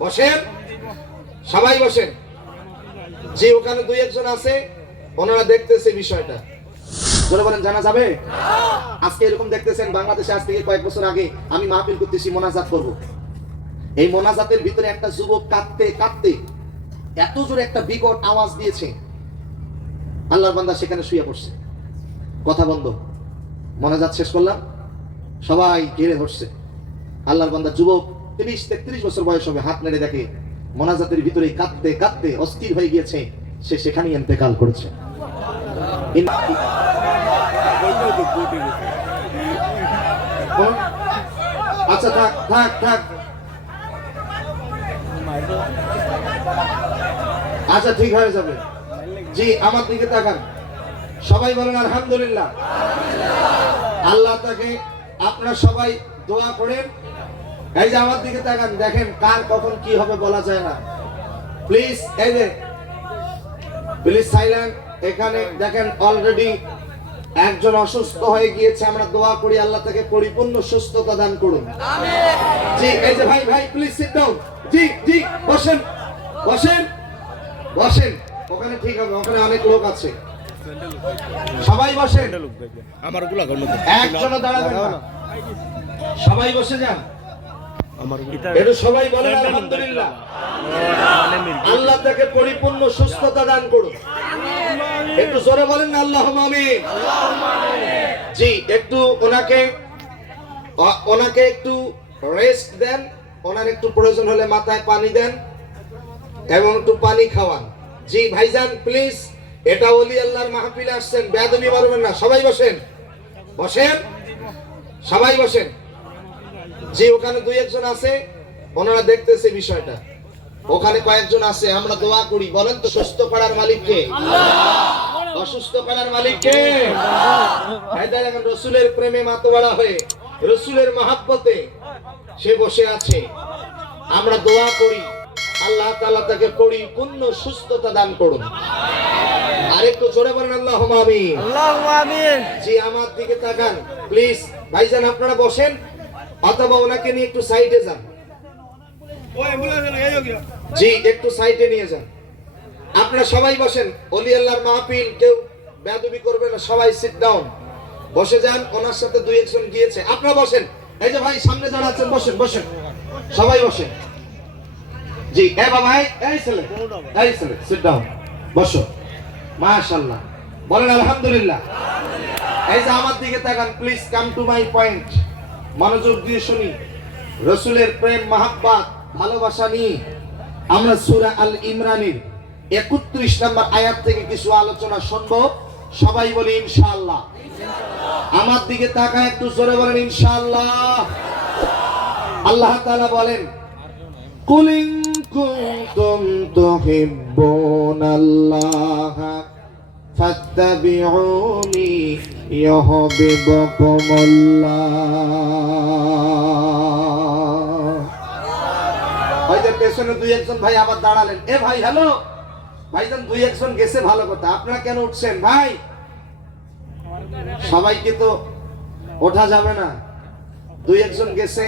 বসেন। সবাই বসেন। যে ওখানে দুই একজন আছে, ওনারা দেখতেছে বিষয়টা। জোরে বলেন, জানা যাবে? আজকে এরকম দেখতেছেন, বাংলাদেশে আজ থেকে কয়েক বছর আগে আমি মাহফিল করতেছি, মোনাজাত করব। এই মোনাজাতের ভিতরে একটা যুবক কাঁদতে কাঁদতে এত জোরে একটা বিকট আওয়াজ দিয়েছে। আল্লাহর বান্দা সেখানে শুয়ে পড়ছে। কথা বন্ধ। মোনাজাত শেষ করলাম। সবাই ঘিরে ধরছে। আল্লাহর বান্দা, যুবক তিরিশ তেত্রিশ বছর বয়স হবে, হাত নেড়ে দেখে। মোনাজাতের ভিতরে কাঁদতে কাঁদতে অস্থির হয়ে গিয়েছে। সে সেখানেই এন্তেকাল করেছে। আচ্ছা থাক থাক থাক। আচ্ছা ঠিক হয়ে যাবে। জি, আমার দিকে তাকান। সবাই বলেন, আলহামদুলিল্লাহ। আল্লাহ তাকে, আপনার সবাই দোয়া করেন। এই যে আমার দিকে তাকান দেখেন কার কখন কি হবে বলা যায় না। প্লিজ এই যে প্লিজ সাইলেন্ট এখানে দেখেন অলরেডি একজন অসুস্থ হয়ে গিয়েছে আমরা দোয়া করি আল্লাহ তাকে পরিপূর্ণ সুস্থতা দান করুন। জি এই যে ভাই ভাই প্লিজ সিট ডাউন জি জি বসেন বসেন বসেন। ওখানে ঠিক হবে ওখানে অনেক লোক আছে। সবাই বসেন। আমার একজনও দাঁড়াবেন না। সবাই বসে যান। আমার একটু সবাই বলেন আলহামদুলিল্লাহ। আল্লাহ তাকে পরিপূর্ণ সুস্থতা দান করুন। একটু জোরে বলেন না আল্লাহ আমিন। জি একটু ওনাকে ওনাকে একটু রেস্ট দেন। ওনার একটু প্রয়োজন হলে মাথায় পানি দেন এবং একটু পানি খাওয়ান। জি ভাইজান প্লিজ এটা ওলি আল্লাহর মাহফিলে আসছেন। বেয়াদবি পারবেন না সবাই বসেন। বসেন? সবাই বসেন। যে ওখানে দুই একজন আছে ওনারা দেখতেছে বিষয়টা। ওখানে কয়েকজন আছে আমরা দোয়া করি। বলেন তো সুস্থ করার মালিককে অসুস্থ করার মালিককে এই দেখেন রসুলের প্রেমে মাতোয়ারা হয়ে রসুলের মহাব্বতে সে বসে আছে। আমরা দোয়া করি আল্লাহ তাআলা তাকে পরিপূর্ণ সুস্থতা দান করুন। আরেকটু জোরে বলেন আল্লাহ আমিন। জি আমার দিকে তাকান প্লিজ। ভাইজান আপনারা বসেন। অথবা ওনাকে নিয়ে একটু সাইডে যান। জি একটু সাইডে নিয়ে যান। আপনারা সবাই বসেন অলি আল্লাহর মাহফিল কেউ বেয়াদবি করবে না সবাই সিট ডাউন বসে যান ওনার সাথে দুই একজন গিয়েছে। আপনারা বসেন। এই যে ভাই সামনে যারা আছেন বসেন বসেন। সবাই বসেন। জি এ বাবা এই ছেলে এই ছেলে সিট ডাউন বসো। মাশাআল্লাহ। বলেন আলহামদুলিল্লাহ। এই যে আমার দিকে তাকান please come to my point মনোযোগ দিয়ে শুনি। রসুলের প্রেম, মাহাব্বাত, ভালোবাসা নিয়ে আমরা সুরা আল ইমরানের একত্রিশ নম্বর আয়াত থেকে কিছু আলোচনা শুনব। সবাই বলি ইনশাল্লাহ আমার দিকে তাকায় একটু জোরে বলেন ইনশাল্লাহ আল্লাহ তালা বলেন, কুলিং কুনতুম তুহিব্বুনাল্লাহ, ফাত্তাবিউনি হয়তো পেছনে দুই একজন ভাই আবার দাঁড়ালেন। এ ভাই, হ্যালো? ভাইজান, দুই একজন গেছে ভালো কথা। আপনারা কেন উঠছেন ভাই? সবাইকে তো ওঠা যাবে না। দুই একজন গেছে